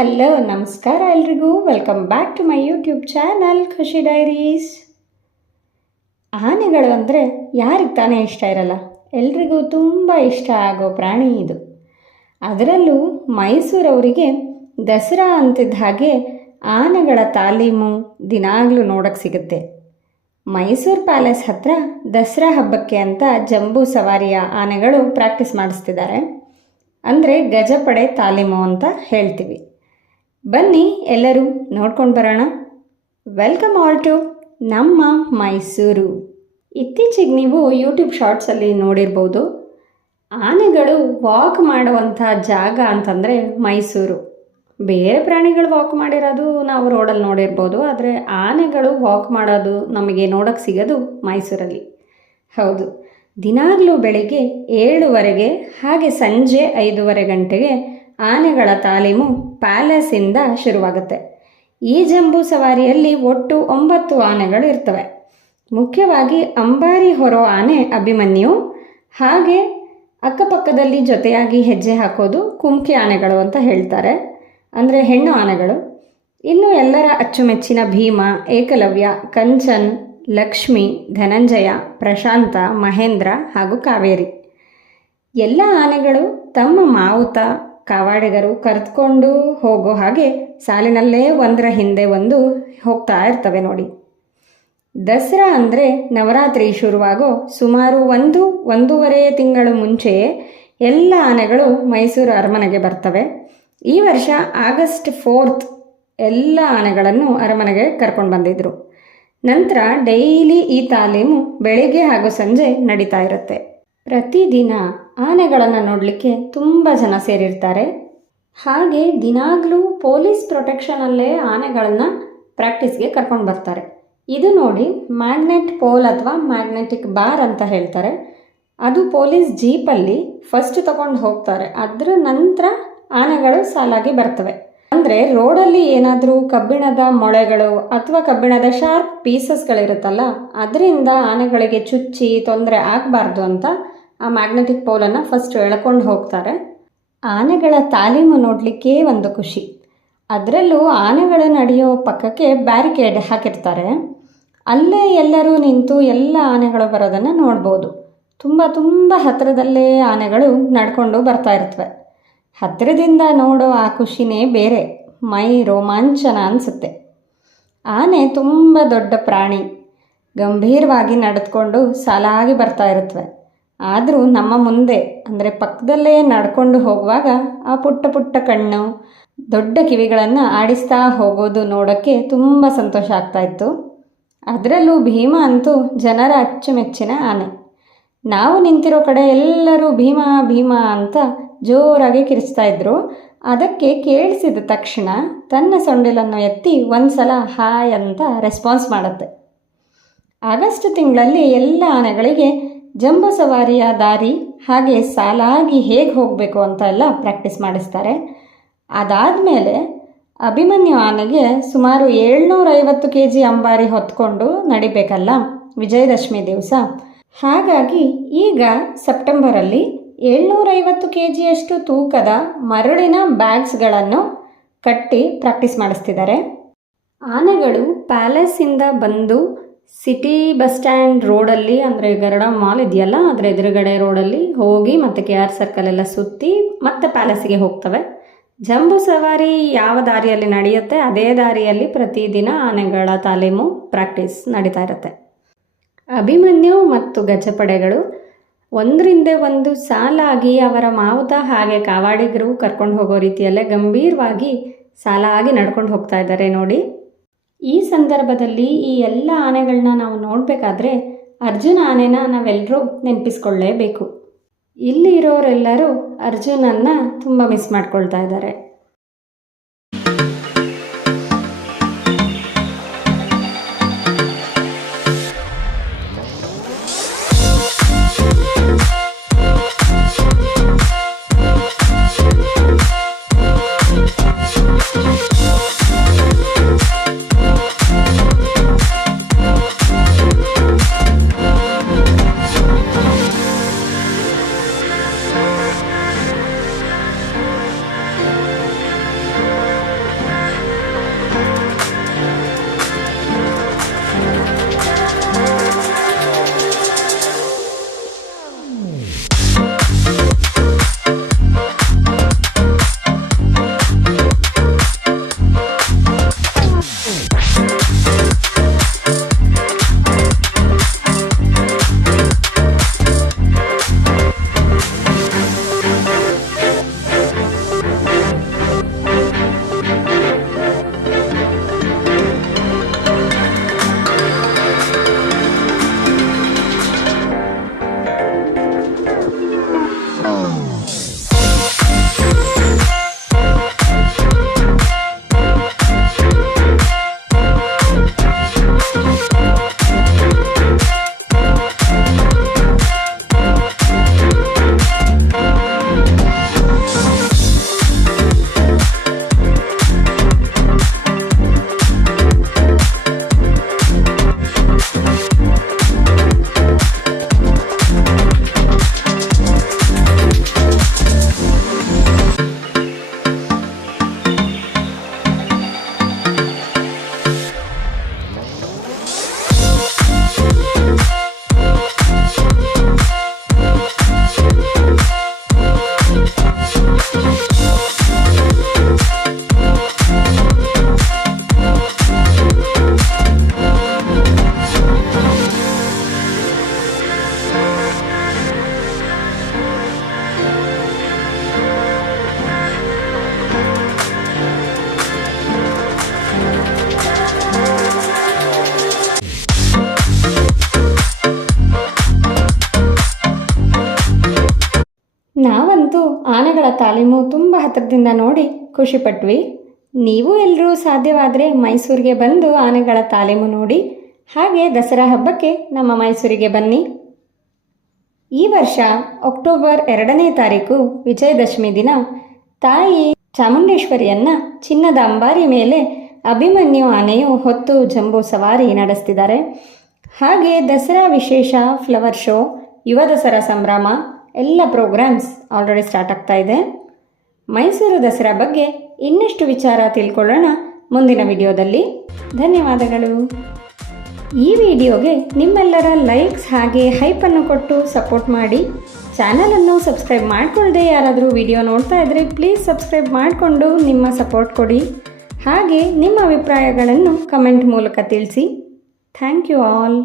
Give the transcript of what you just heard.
Hello ನಮಸ್ಕಾರ ಎಲ್ರಿಗೂ. Welcome back to my YouTube channel Khushi diaries. ಆನೆಗಳು ಅಂದರೆ ಯಾರಿಗೆ ತಾನೇ ಇಷ್ಟ ಇರಲ್ಲ, ಎಲ್ರಿಗೂ ತುಂಬ ಇಷ್ಟ ಆಗೋ ಪ್ರಾಣಿ ಇದು. ಅದರಲ್ಲೂ ಮೈಸೂರವರಿಗೆ ದಸರಾ ಅಂತಿದ್ದ ಹಾಗೆ ಆನೆಗಳ ತಾಲೀಮು ದಿನಾಗಲೂ ನೋಡೋಕ್ಕೆ ಸಿಗುತ್ತೆ. ಮೈಸೂರು ಪ್ಯಾಲೇಸ್ ಹತ್ರ ದಸರಾ ಹಬ್ಬಕ್ಕೆ ಅಂತ ಜಂಬೂ ಸವಾರಿಯ ಆನೆಗಳು ಪ್ರಾಕ್ಟೀಸ್ ಮಾಡಿಸ್ತಿದ್ದಾರೆ. ಅಂದರೆ ಗಜಪಡೆ ತಾಲೀಮು ಅಂತ ಹೇಳ್ತೀವಿ. ಬನ್ನಿ ಎಲ್ಲರೂ ನೋಡ್ಕೊಂಡು ಬರೋಣ. ವೆಲ್ಕಮ್ ಆಲ್ ಟು ನಮ್ಮ ಮೈಸೂರು. ಇತ್ತೀಚೆಗೆ ನೀವು ಯೂಟ್ಯೂಬ್ ಶಾರ್ಟ್ಸಲ್ಲಿ ನೋಡಿರ್ಬೋದು, ಆನೆಗಳು ವಾಕ್ ಮಾಡುವಂಥ ಜಾಗ ಅಂತಂದರೆ ಮೈಸೂರು. ಬೇರೆ ಪ್ರಾಣಿಗಳು ವಾಕ್ ಮಾಡಿರೋದು ನಾವು ರೋಡಲ್ಲಿ ನೋಡಿರ್ಬೋದು, ಆದರೆ ಆನೆಗಳು ವಾಕ್ ಮಾಡೋದು ನಮಗೆ ನೋಡೋಕ್ಕೆ ಸಿಗೋದು ಮೈಸೂರಲ್ಲಿ. ಹೌದು, ದಿನಾಗಲೂ ಬೆಳಿಗ್ಗೆ 7:15 ಹಾಗೆ ಸಂಜೆ 5:15 ಗಂಟೆಗೆ ಆನೆಗಳ ತಾಲೀಮು ಪ್ಯಾಲೇಸಿಂದ ಶುರುವಾಗುತ್ತೆ. ಈ ಜಂಬೂ ಸವಾರಿಯಲ್ಲಿ ಒಟ್ಟು 9 ಆನೆಗಳು ಇರ್ತವೆ. ಮುಖ್ಯವಾಗಿ ಅಂಬಾರಿ ಹೊರೋ ಆನೆ ಅಭಿಮನ್ಯು, ಹಾಗೆ ಅಕ್ಕಪಕ್ಕದಲ್ಲಿ ಜೊತೆಯಾಗಿ ಹೆಜ್ಜೆ ಹಾಕೋದು ಕುಮ್ಕಿ ಆನೆಗಳು ಅಂತ ಹೇಳ್ತಾರೆ, ಅಂದರೆ ಹೆಣ್ಣು ಆನೆಗಳು. ಇನ್ನು ಎಲ್ಲರ ಅಚ್ಚುಮೆಚ್ಚಿನ ಭೀಮ, ಏಕಲವ್ಯ, ಕಂಚನ್, ಲಕ್ಷ್ಮಿ, ಧನಂಜಯ, ಪ್ರಶಾಂತ, ಮಹೇಂದ್ರ ಹಾಗೂ ಕಾವೇರಿ. ಎಲ್ಲ ಆನೆಗಳು ತಮ್ಮ ಮಾವುತ ಕಾವಾಡಿಗರು ಕರೆದುಕೊಂಡು ಹೋಗೋ ಹಾಗೆ ಸಾಲಿನಲ್ಲೇ ಒಂದರ ಹಿಂದೆ ಒಂದು ಹೋಗ್ತಾ ಇರ್ತವೆ ನೋಡಿ. ದಸರಾ ಅಂದರೆ ನವರಾತ್ರಿ ಶುರುವಾಗೋ ಸುಮಾರು 1-1.5 ತಿಂಗಳು ಮುಂಚೆಯೇ ಎಲ್ಲ ಆನೆಗಳು ಮೈಸೂರು ಅರಮನೆಗೆ ಬರ್ತವೆ. ಈ ವರ್ಷ ಆಗಸ್ಟ್ 4 ಎಲ್ಲ ಆನೆಗಳನ್ನು ಅರಮನೆಗೆ ಕರ್ಕೊಂಡು ಬಂದಿದ್ರು. ನಂತರ ಡೈಲಿ ಈ ತಾಲೀಮು ಬೆಳಿಗ್ಗೆ ಹಾಗೂ ಸಂಜೆ ನಡೀತಾ ಇರುತ್ತೆ. ಪ್ರತಿದಿನ ಆನೆಗಳನ್ನು ನೋಡಲಿಕ್ಕೆ ತುಂಬ ಜನ ಸೇರಿರ್ತಾರೆ. ಹಾಗೆ ದಿನಾಗಲೂ ಪೊಲೀಸ್ ಪ್ರೊಟೆಕ್ಷನಲ್ಲೇ ಆನೆಗಳನ್ನು ಪ್ರಾಕ್ಟೀಸ್ಗೆ ಕರ್ಕೊಂಡು ಬರ್ತಾರೆ. ಇದು ನೋಡಿ ಮ್ಯಾಗ್ನೆಟ್ ಪೋಲ್ ಅಥವಾ ಮ್ಯಾಗ್ನೆಟಿಕ್ ಬಾರ್ ಅಂತ ಹೇಳ್ತಾರೆ. ಅದು ಪೊಲೀಸ್ ಜೀಪಲ್ಲಿ ಫಸ್ಟ್ ತಗೊಂಡು ಹೋಗ್ತಾರೆ, ಅದರ ನಂತರ ಆನೆಗಳು ಸಾಲಾಗಿ ಬರ್ತವೆ. ಅಂದರೆ ರೋಡಲ್ಲಿ ಏನಾದರೂ ಕಬ್ಬಿಣದ ಮೊಳೆಗಳು ಅಥವಾ ಕಬ್ಬಿಣದ ಶಾರ್ಪ್ ಪೀಸಸ್ಗಳಿರುತ್ತಲ್ಲ, ಅದರಿಂದ ಆನೆಗಳಿಗೆ ಚುಚ್ಚಿ ತೊಂದರೆ ಆಗಬಾರ್ದು ಅಂತ ಆ ಮ್ಯಾಗ್ನೆಟಿಕ್ ಪೋಲನ್ನು ಫಸ್ಟ್ ಎಳ್ಕೊಂಡು ಹೋಗ್ತಾರೆ. ಆನೆಗಳ ತಾಲೀಮು ನೋಡಲಿಕ್ಕೆ ಒಂದು ಖುಷಿ. ಅದರಲ್ಲೂ ಆನೆಗಳು ನಡೆಯೋ ಪಕ್ಕಕ್ಕೆ ಬ್ಯಾರಿಕೇಡ್ ಹಾಕಿರ್ತಾರೆ. ಅಲ್ಲೇ ಎಲ್ಲರೂ ನಿಂತು ಎಲ್ಲ ಆನೆಗಳು ಬರೋದನ್ನು ನೋಡ್ಬೋದು. ತುಂಬ ಹತ್ತಿರದಲ್ಲೇ ಆನೆಗಳು ನಡ್ಕೊಂಡು ಬರ್ತಾ ಇರ್ತವೆ. ಹತ್ತಿರದಿಂದ ನೋಡೋ ಆ ಖುಷಿನೇ ಬೇರೆ, ಮೈ ರೋಮಾಂಚನ ಅನಿಸುತ್ತೆ. ಆನೆ ತುಂಬ ದೊಡ್ಡ ಪ್ರಾಣಿ, ಗಂಭೀರವಾಗಿ ನಡೆದುಕೊಂಡು ಸಾಲಾಗಿ ಬರ್ತಾ ಇರುತ್ತವೆ. ಆದರೂ ನಮ್ಮ ಮುಂದೆ ಅಂದರೆ ಪಕ್ಕದಲ್ಲೇ ನಡ್ಕೊಂಡು ಹೋಗುವಾಗ ಆ ಪುಟ್ಟ ಕಣ್ಣು, ದೊಡ್ಡ ಕಿವಿಗಳನ್ನು ಆಡಿಸ್ತಾ ಹೋಗೋದು ನೋಡೋಕ್ಕೆ ತುಂಬ ಸಂತೋಷ ಆಗ್ತಾಯಿತ್ತು. ಅದರಲ್ಲೂ ಭೀಮ ಅಂತೂ ಜನರ ಅಚ್ಚುಮೆಚ್ಚಿನ ಆನೆ. ನಾವು ನಿಂತಿರೋ ಕಡೆ ಎಲ್ಲರೂ ಭೀಮ ಭೀಮ ಅಂತ ಜೋರಾಗಿ ಕಿರಿಚ್ತಾ ಇದ್ರು. ಅದಕ್ಕೆ ಕೇಳಿಸಿದ ತಕ್ಷಣ ತನ್ನ ಸೊಂಡಿಲನ್ನು ಎತ್ತಿ ಒಂದ್ಸಲ ಹಾಯ್ ಅಂತ ರೆಸ್ಪಾನ್ಸ್ ಮಾಡುತ್ತೆ. ಆಗಸ್ಟ್ ತಿಂಗಳಲ್ಲಿ ಎಲ್ಲ ಆನೆಗಳಿಗೆ ಜಂಬೂ ಸವಾರಿಯ ದಾರಿ ಹಾಗೆ ಸಾಲಾಗಿ ಹೇಗೆ ಹೋಗಬೇಕು ಅಂತ ಎಲ್ಲ ಪ್ರಾಕ್ಟೀಸ್ ಮಾಡಿಸ್ತಾರೆ. ಅದಾದಮೇಲೆ ಅಭಿಮನ್ಯು ಆನೆಗೆ ಸುಮಾರು 750 kg ಅಂಬಾರಿ ಹೊತ್ಕೊಂಡು ನಡಿಬೇಕಲ್ಲ ವಿಜಯದಶಮಿ ದಿವಸ. ಹಾಗಾಗಿ ಈಗ ಸೆಪ್ಟೆಂಬರಲ್ಲಿ 750 kgಯಷ್ಟು ತೂಕದ ಮರಳಿನ ಬ್ಯಾಗ್ಸ್ಗಳನ್ನು ಕಟ್ಟಿ ಪ್ರಾಕ್ಟೀಸ್ ಮಾಡಿಸ್ತಿದ್ದಾರೆ. ಆನೆಗಳು ಪ್ಯಾಲೇಸಿಂದ ಬಂದು ಸಿಟಿ ಬಸ್ ಸ್ಟ್ಯಾಂಡ್ ರೋಡಲ್ಲಿ, ಅಂದರೆ ಗರುಡ ಮಾಲ್ ಇದೆಯಲ್ಲ ಅದರ ಎದುರುಗಡೆ ರೋಡಲ್ಲಿ ಹೋಗಿ ಮತ್ತು KR ಸರ್ಕಲ್ ಎಲ್ಲ ಸುತ್ತಿ ಮತ್ತೆ ಪ್ಯಾಲೇಸಿಗೆ ಹೋಗ್ತವೆ. ಜಂಬೂ ಸವಾರಿ ಯಾವ ದಾರಿಯಲ್ಲಿ ನಡೆಯುತ್ತೆ ಅದೇ ದಾರಿಯಲ್ಲಿ ಪ್ರತಿದಿನ ಆನೆಗಳ ತಾಲೀಮು ಪ್ರಾಕ್ಟೀಸ್ ನಡೀತಾ ಇರುತ್ತೆ. ಅಭಿಮನ್ಯು ಮತ್ತು ಗಜಪಡೆಗಳು ಒಂದರಿಂದ ಒಂದು ಸಾಲಾಗಿ ಅವರ ಮಾವುತ ಹಾಗೆ ಕಾವಾಡಿಗರು ಕರ್ಕೊಂಡು ಹೋಗೋ ರೀತಿಯಲ್ಲೇ ಗಂಭೀರವಾಗಿ ಸಾಲಾಗಿ ನಡ್ಕೊಂಡು ಹೋಗ್ತಾ ಇದ್ದಾರೆ ನೋಡಿ. ಈ ಸಂದರ್ಭದಲ್ಲಿ ಈ ಎಲ್ಲ ಆನೆಗಳನ್ನ ನಾವು ನೋಡಬೇಕಾದ್ರೆ ಅರ್ಜುನ ಆನೆನ ನಾವೆಲ್ಲರೂ ನೆನಪಿಸ್ಕೊಳ್ಳೇಬೇಕು. ಇಲ್ಲಿ ಇರೋರೆಲ್ಲರೂ ಅರ್ಜುನನ್ನು ತುಂಬ ಮಿಸ್ ಮಾಡ್ಕೊಳ್ತಾ ಇದ್ದಾರೆ. ನಾವಂತೂ ಆನೆಗಳ ತಾಲೀಮು ತುಂಬ ಹತ್ತಿರದಿಂದ ನೋಡಿ ಖುಷಿಪಟ್ವಿ. ನೀವು ಎಲ್ಲರೂ ಸಾಧ್ಯವಾದರೆ ಮೈಸೂರಿಗೆ ಬಂದು ಆನೆಗಳ ತಾಲೀಮು ನೋಡಿ, ಹಾಗೆ ದಸರಾ ಹಬ್ಬಕ್ಕೆ ನಮ್ಮ ಮೈಸೂರಿಗೆ ಬನ್ನಿ. ಈ ವರ್ಷ ಅಕ್ಟೋಬರ್ 2ನೇ ತಾರೀಕು ವಿಜಯದಶಮಿ ದಿನ ತಾಯಿ ಚಾಮುಂಡೇಶ್ವರಿಯನ್ನು ಚಿನ್ನದ ಅಂಬಾರಿ ಮೇಲೆ ಅಭಿಮನ್ಯು ಆನೆಯು ಹೊತ್ತು ಜಂಬೂ ಸವಾರಿ ನಡೆಸ್ತಿದ್ದಾರೆ. ಹಾಗೆ ದಸರಾ ವಿಶೇಷ ಫ್ಲವರ್ ಶೋ, ಯುವ ದಸರಾ ಸಂಭ್ರಮ ಎಲ್ಲ ಪ್ರೋಗ್ರಾಮ್ಸ್ ಆಲ್ರೆಡಿ ಸ್ಟಾರ್ಟ್ ಆಗ್ತಾ ಇದೆ. ಮೈಸೂರು ದಸರಾ ಬಗ್ಗೆ ಇನ್ನಷ್ಟು ವಿಚಾರ ತಿಳ್ಕೊಳ್ಳೋಣ ಮುಂದಿನ ವಿಡಿಯೋದಲ್ಲಿ. ಧನ್ಯವಾದಗಳು. ಈ ವಿಡಿಯೋಗೆ ನಿಮ್ಮೆಲ್ಲರ ಲೈಕ್ಸ್ ಹಾಗೆ ಹೈಪನ್ನು ಕೊಟ್ಟು ಸಪೋರ್ಟ್ ಮಾಡಿ. ಚಾನಲನ್ನು ಸಬ್ಸ್ಕ್ರೈಬ್ ಮಾಡಿಕೊಳ್ಳದೆ ಯಾರಾದರೂ ವಿಡಿಯೋ ನೋಡ್ತಾ ಇದ್ದರೆ ಪ್ಲೀಸ್ ಸಬ್ಸ್ಕ್ರೈಬ್ ಮಾಡಿಕೊಂಡು ನಿಮ್ಮ ಸಪೋರ್ಟ್ ಕೊಡಿ. ಹಾಗೆ ನಿಮ್ಮ ಅಭಿಪ್ರಾಯಗಳನ್ನು ಕಮೆಂಟ್ ಮೂಲಕ ತಿಳಿಸಿ. Thank you all.